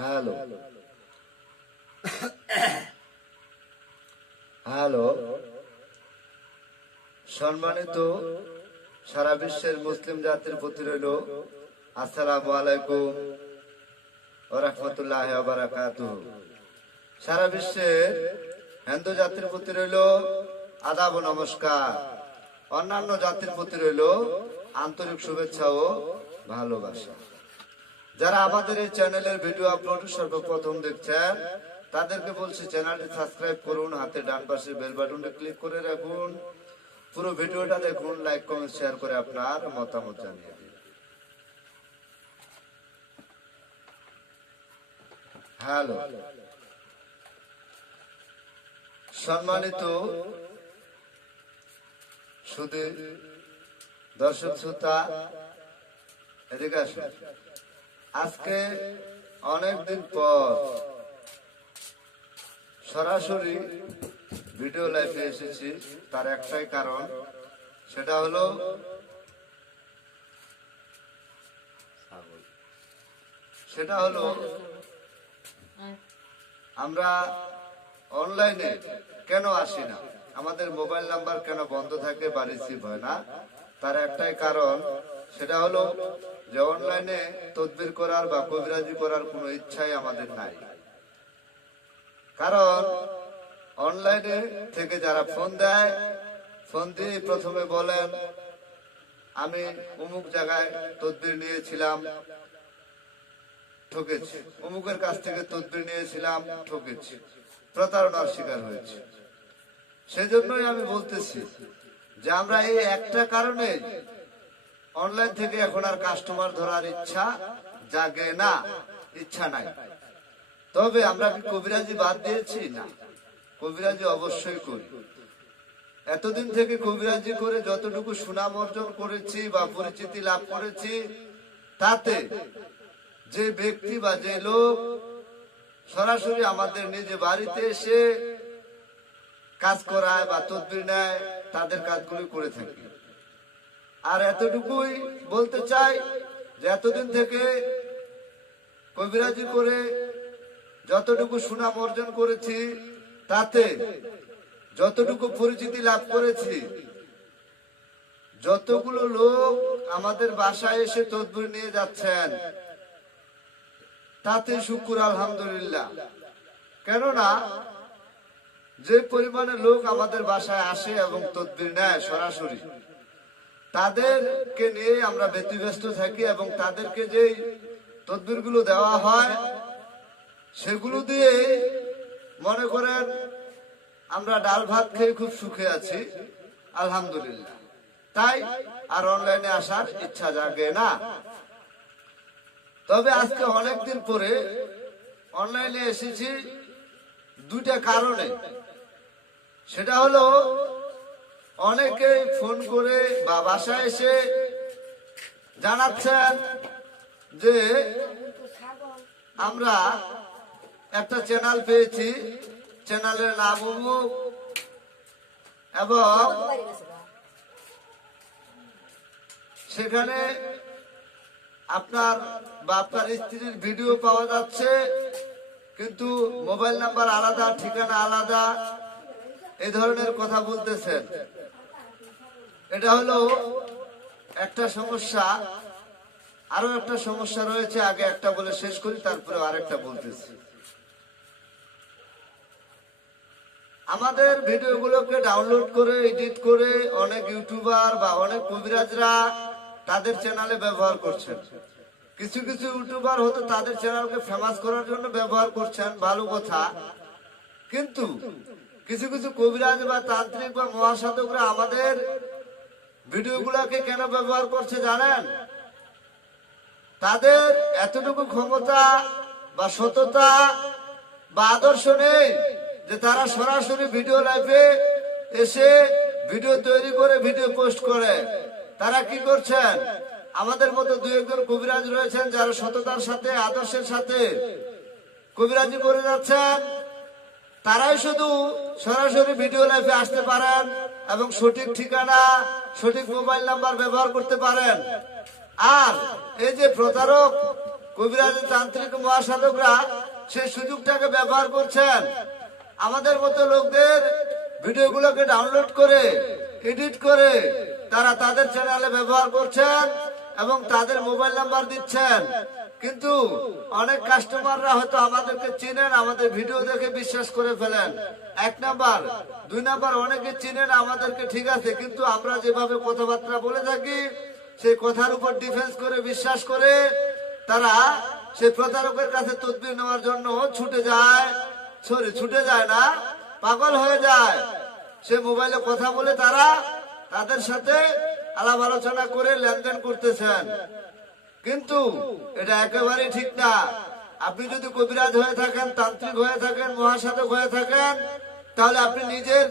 Hello hello সম্মানিত সারা বিশ্বের মুসলিম জাতির প্রতি রইল আসসালামু আলাইকুম ওয়া রাহমাতুল্লাহি ওয়া বারাকাতুহু। সারা বিশ্বের হিন্দু জাতির প্রতি রইল আদাব ও নমস্কার। অন্যান্য জাতির প্রতি রইল আন্তরিক শুভেচ্ছা ও ভালোবাসা। যারা আমাদের এই চ্যানেলের ভিডিও আপলোড সর্বপ্রথম দেখছেন তাদেরকে বলছি চ্যানেলটি সাবস্ক্রাইব করুন, হাতে ডান পাশে বেল বাটনটি ক্লিক করে রাখুন, পুরো ভিডিওটা দেখুন, লাইক কমেন্ট শেয়ার করে আপনার মতামত জানিয়ে দিন। হ্যালো সম্মানিত শুধু দর্শক শ্রোতা, এদিকে আসুন। আজকে অনেকদিন পর সরাসরি ভিডিও লাইভে এসেছি। তার একটাই কারণ, সেটা হলো আমরা অনলাইনে কেন আসি না, আমাদের মোবাইল নাম্বার কেন বন্ধ থাকে বা রিসিভ হয় না। তার একটাই কারণ, সেটা হলো যে অনলাইনে তদবির করার বা কবিরাজি করার কোনো ইচ্ছাই আমাদের নাই। কারণ অনলাইনে থেকে যারা ফোন দেয়, ফোন দিয়ে প্রথমে বলেন আমি অমুক জায়গায় তদবির নিয়েছিলাম, ঠকেছি, অমুকের কাছ থেকে তদবির নিয়েছিলাম, ঠকেছি, প্রতারণার শিকার হয়েছে। সেজন্যই আমি বলতেছি যে আমরা এই একটা কারণে অনলাইন থেকে এখন আর কাস্টমার ধরার ইচ্ছা জাগে না, ইচ্ছা নাই। তবে আমরা কি কবিরাজি বাদ দিয়েছি? না, কবিরাজি অবশ্যই করি। এতদিন থেকে কবিরাজি করে যতটুকু সুনাম অর্জন করেছি বা পরিচিতি লাভ করেছি, তাতে যে ব্যক্তি বা যে লোক সরাসরি আমাদের নিজে বাড়িতে এসে কাজ করায় বা তদবির নেয়, তাদের কাজগুলি করে থাকি। আর এতটুকুই বলতে চাই যে এতদিন থেকে কবিরাজি করে যতটুকু সুনাম অর্জন করেছি, তাতে যতটুকু পরিচিতি লাভ করেছি, যতগুলো লোক আমাদের বাসায় এসে তদবির নিয়ে যাচ্ছেন, তাতে শুকর আলহামদুলিল্লাহ। কেননা যে পরিমাণে লোক আমাদের বাসায় আসে এবং তদবির নেয় সরাসরি, তাদেরকে নিয়ে আমরা ব্যতিব্যস্ত থাকি এবং তাদেরকে যে তদবির গুলো দেওয়া হয় সেগুলো দিয়ে মনে করেন আমরা ডাল ভাত খেয়ে খুব সুখে আছি আলহামদুলিল্লাহ। তাই আর অনলাইনে আসার ইচ্ছা জাগে না। তবে আজকে অনেকদিন পরে অনলাইনে এসেছি দুইটা কারণে। সেটা হলো অনেকে ফোন করে বা বাসায় এসে জানাচ্ছেন যে আমরা একটা চ্যানেল পেয়েছি, চ্যানেলের নাম অমুক, এবং সেখানে আপনার বা আপনার স্ত্রীর ভিডিও পাওয়া যাচ্ছে, কিন্তু মোবাইল নাম্বার আলাদা, ঠিকানা আলাদা, এই ধরনের কথা বলতেছেন। এটা হলো একটা সমস্যা। আরো একটা সমস্যা রয়েছে, আগে একটা বলে শেষ করি, তারপরে আরেকটা বলতেছি। আমাদের ভিডিওগুলোকে ডাউনলোড করে এডিট করে অনেক ইউটিউবার বা অনেক কবিরাজরা তাদের চ্যানেলে ব্যবহার করছেন। কিছু কিছু ইউটিউবার হয়তো তাদের চ্যানেলকে ফেমাস করার জন্য ব্যবহার করছেন, ভালো কথা। কিন্তু কিছু কিছু কবিরাজ বা তান্ত্রিক বা মহাসাধকরা আমাদের ভিডিওগুলোকে কেন ব্যবহার করছে জানেন? তাদের এতটুকু ক্ষমতা বা সততা বা আদর্শ নেই যে তারা সরাসরি ভিডিও লাইভে এসে ভিডিও তৈরি করে ভিডিও পোস্ট করে। তারা কি করছেন? আমাদের মতো দুই একজন কবিরাজ রয়েছেন যারা সততার সাথে, আদর্শের সাথে কবিরাজি করে যাচ্ছেন। তারাই শুধু সরাসরি ভিডিও লাইভে আসতে পারেন এবং সঠিক ঠিকানা, সঠিক মোবাইল নাম্বার ব্যবহার করতে পারেন। আর এই যে প্রতারক কবিরাজ তান্ত্রিক মহাসাধকরা সেই সুযোগটাকে ব্যবহার করছেন আমাদের মতো লোকদের ভিডিওগুলোকে ডাউনলোড করে এডিট করে তারা তাদের চ্যানেলে ব্যবহার করছেন এবং তাদের মোবাইল নাম্বার দিচ্ছেন। কিন্তু অনেক কাস্টমাররা হয়তো আমাদেরকে চিনেন, আমাদের ভিডিও দেখে বিশ্বাস করে ফেলেন। 1 নাম্বার। 2 নাম্বার, অনেকে চিনেন আমাদেরকে, ঠিক আছে, কিন্তু আমরা যেভাবে কথাবার্তা বলে থাকি সেই কথার উপর ডিফেন্স করে বিশ্বাস করে তারা সেই প্রতারকের কাছে তদবির নেওয়ার জন্য ছুটে যায় না, পাগল হয়ে যায়। সে মোবাইলে কথা বলে তারা তাদের সাথে আলাপ আলোচনা করে লেনদেন করতেছেন, কিন্তু এটা একেবারেই ঠিক না। আপনি যদি কবিরাজ হয়ে থাকেন, তান্ত্রিক হয়ে থাকেন, মহাসাধক হয়ে থাকেন, তাহলে আপনি নিজের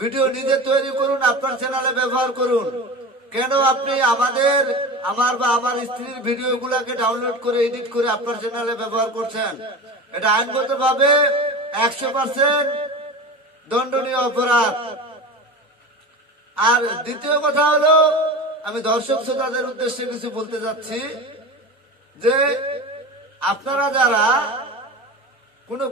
ভিডিও নিজে তৈরি করুন, আপনার চ্যানেলে ব্যবহার করুন। কেন আপনি আমার স্ত্রীর ভিডিও গুলাকে ডাউনলোড করে এডিট করে আপনার চ্যানেলে ব্যবহার করছেন? এটা আইনগত ভাবে 100% দণ্ডনীয় অপরাধ। আর দ্বিতীয় কথা হলো, আমি দর্শক শ্রোতাদের উদ্দেশ্যে কিছু বলতে যাচ্ছি যে আপনারা যারা কোনো